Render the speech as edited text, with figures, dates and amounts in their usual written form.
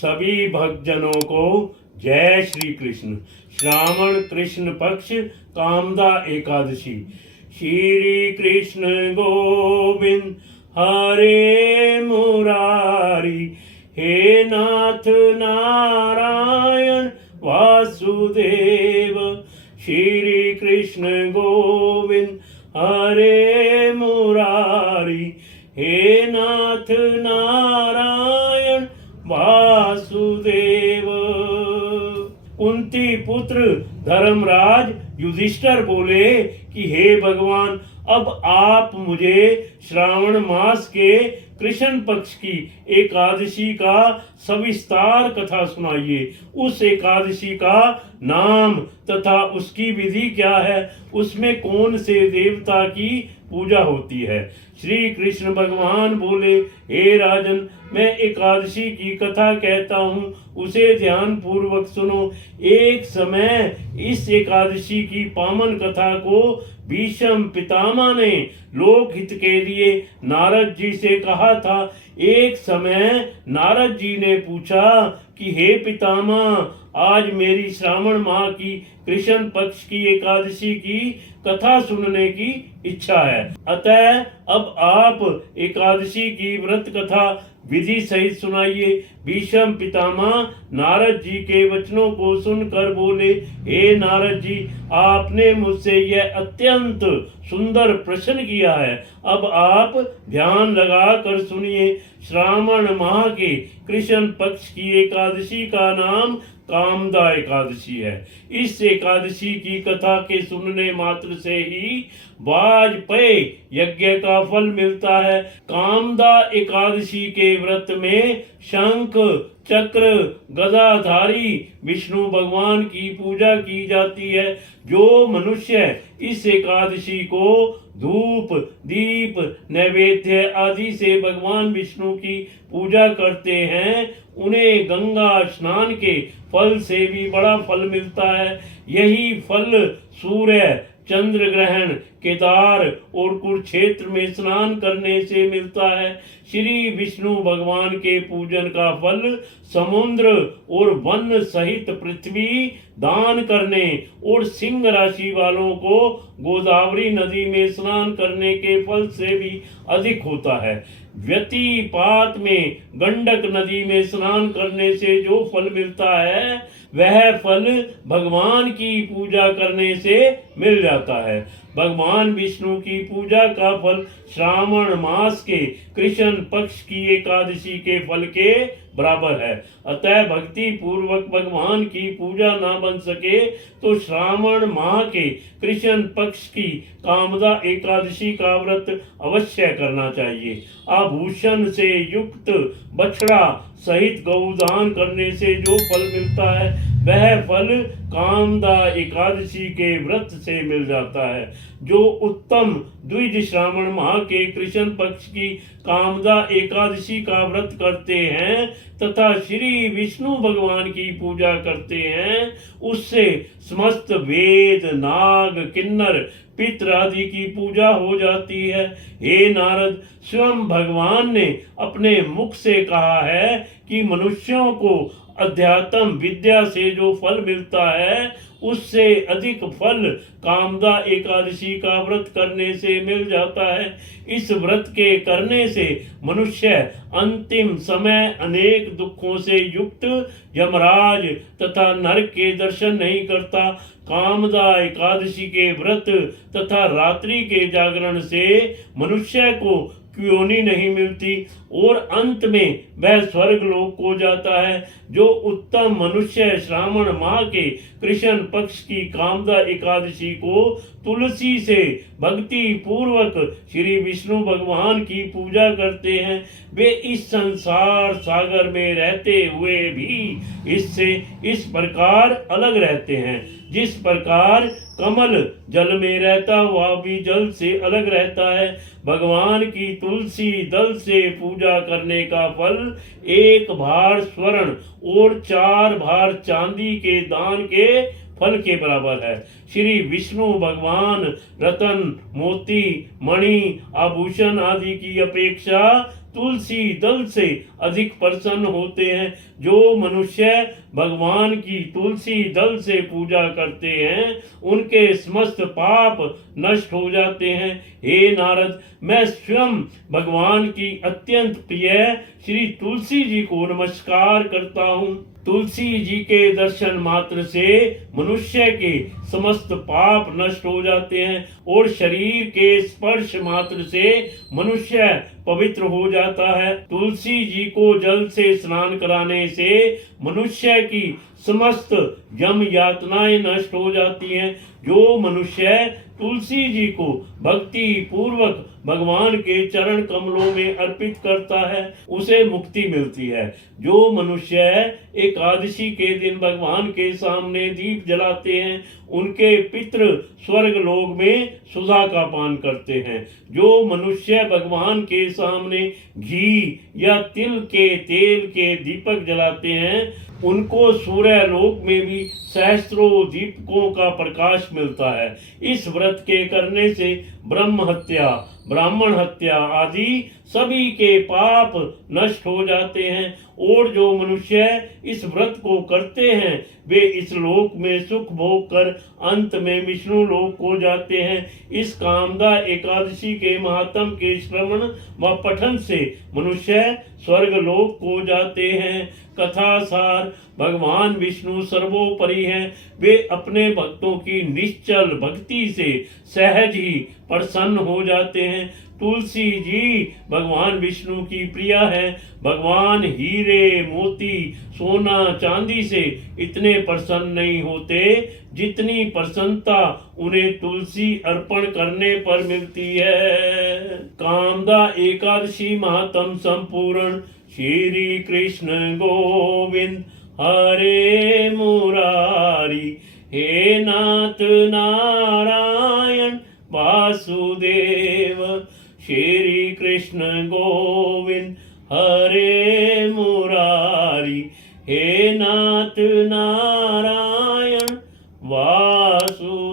सभी भक्तजनों को जय श्री कृष्ण। श्रावण कृष्ण पक्ष कामदा एकादशी। श्री कृष्ण गोविंद हरे मुरारी, हे नाथ नारायण वासुदेव। श्री कृष्ण गोविंद हरे मुरारी, हे नाथ नारायण वासुदेव। कुंती पुत्र धर्मराज युधिष्ठिर बोले कि हे भगवान, अब आप मुझे श्रावण मास के कृष्ण पक्ष की एकादशी का सविस्तार कथा सुनाइए। उस एकादशी का नाम तथा उसकी विधि क्या है, उसमें कौन से देवता की पूजा होती है। श्री कृष्ण भगवान बोले, हे राजन, मैं एकादशी की कथा कहता हूँ, उसे ध्यान पूर्वक सुनो। एक समय इस एकादशी की पावन कथा को भीष्म पितामह ने लोक हित के लिए नारद जी से कहा था। एक समय नारद जी ने पूछा कि हे पितामह, आज मेरी श्रावण माह की कृष्ण पक्ष की एकादशी की कथा सुनने की इच्छा है, अतः अब आप एकादशी की व्रत कथा विधि सहित सुनाइए। भीष्म पितामह नारद जी के वचनों को सुनकर बोले, हे नारद जी, आपने मुझसे यह अत्यंत सुंदर प्रश्न किया है, अब आप ध्यान लगा कर सुनिए। श्रावण माह के कृष्ण पक्ष की एकादशी का नाम कामदा एकादशी है। इस एकादशी की कथा के सुनने मात्र से ही वाजपेय यज्ञ का फल मिलता है। कामदा एकादशी के व्रत में शंख चक्र गदाधारी विष्णु भगवान की पूजा की जाती है। जो मनुष्य इस एकादशी को धूप दीप नैवेद्य आदि से भगवान विष्णु की पूजा करते हैं, उन्हें गंगा स्नान के फल से भी बड़ा फल मिलता है। यही फल सूर्य चंद्र ग्रहण केदार और कुरुक्षेत्र में स्नान करने से मिलता है। श्री विष्णु भगवान के पूजन का फल समुद्र और वन सहित पृथ्वी दान करने और सिंह राशि वालों को गोदावरी नदी में स्नान करने के फल से भी अधिक होता है। व्यतिपात में गंडक नदी में स्नान करने से जो फल मिलता है, वह फल भगवान की पूजा करने से मिल जाता है। भगवान विष्णु की पूजा का फल श्रावण मास के कृष्ण पक्ष की एकादशी के फल के बराबर है। अतः भक्ति पूर्वक भगवान की पूजा ना बन सके तो श्रावण माह के कृष्ण पक्ष की कामदा एकादशी का व्रत अवश्य करना चाहिए। आभूषण से युक्त बछड़ा सहित गौदान करने से जो फल मिलता है, वह फल कामदा एकादशी के व्रत से मिल जाता है। जो उत्तम द्विज श्रावण माह के कृष्ण पक्ष की कामदा एकादशी का व्रत करते हैं तथा श्री विष्णु भगवान की पूजा करते हैं, उससे समस्त वेद नाग किन्नर पितृ आदि की पूजा हो जाती है। हे नारद, स्वयं भगवान ने अपने मुख से कहा है कि मनुष्यों को अध्यात्म विद्या से जो फल मिलता है, उससे अधिक फल कामदा एकादशी का व्रत करने से मिल जाता है। इस व्रत के करने से मनुष्य अंतिम समय अनेक दुखों से युक्त यमराज तथा नरक के दर्शन नहीं करता। कामदा एकादशी के व्रत तथा रात्रि के जागरण से मनुष्य को योनि नहीं मिलती और अंत में वह स्वर्ग लोक को जाता है। जो उत्तम मनुष्य श्रावण माह के कृष्ण पक्ष की कामदा एकादशी को तुलसी से भक्ति पूर्वक श्री विष्णु भगवान की पूजा करते हैं, वे इस संसार सागर में रहते हुए भी इससे इस प्रकार अलग रहते हैं। जिस प्रकार कमल जल में रहता हुआ भी जल से अलग रहता है, भगवान की तुलसी दल से पूजा करने का फल 1 भार स्वर्ण और 4 भार चांदी के दान के फल के बराबर है। श्री विष्णु भगवान रतन मोती मणि आभूषण आदि की अपेक्षा तुलसी दल से अधिक प्रसन्न होते हैं। जो मनुष्य भगवान की तुलसी दल से पूजा करते हैं उनके समस्त पाप नष्ट हो जाते हैं। हे नारद, मैं स्वयं भगवान की अत्यंत प्रिय श्री तुलसी जी को नमस्कार करता हूँ। तुलसी जी के दर्शन मात्र से मनुष्य के समस्त पाप नष्ट हो जाते हैं और शरीर के स्पर्श मात्र से मनुष्य पवित्र हो जाता है। तुलसी जी को जल से स्नान कराने से मनुष्य की समस्त यम यातनाएं नष्ट हो जाती हैं। जो मनुष्य तुलसी जी को भक्ति पूर्वक भगवान के चरण कमलों में अर्पित करता है उसे मुक्ति मिलती है। जो मनुष्य एकादशी के दिन भगवान के सामने दीप जलाते हैं उनके पितृ स्वर्ग लोक में सुधा का पान करते हैं। जो मनुष्य भगवान के सामने घी या तिल के तेल के दीपक जलाते हैं उनको सूर्य लोक में भी सहस्त्रों दीपकों का प्रकाश मिलता है। इस व्रत के करने से ब्रह्म हत्या, ब्राह्मण हत्या आदि सभी के पाप नष्ट हो जाते हैं और जो मनुष्य इस व्रत को करते हैं वे इस लोक में सुख भोग कर अंत में विष्णु लोक को जाते हैं। इस कामदा एकादशी के महात्म के श्रवण व पठन से मनुष्य स्वर्ग लोक को जाते हैं। कथा सार, भगवान विष्णु सर्वोपरि हैं। वे अपने भक्तों की निश्चल भक्ति से सहज ही प्रसन्न हो जाते हैं। तुलसी जी भगवान विष्णु की प्रिया है। भगवान हीरे मोती सोना चांदी से इतने प्रसन्न नहीं होते जितनी प्रसन्नता उन्हें तुलसी अर्पण करने पर मिलती है। कामदा एकादशी महात्म संपूर्ण। श्री कृष्ण गोविंद हरे मुरारी, हे नाथ नारायण वासुदेव। श्री कृष्ण गोविंद हरे मुरारी, हे नाथ नारायण वासुदेव।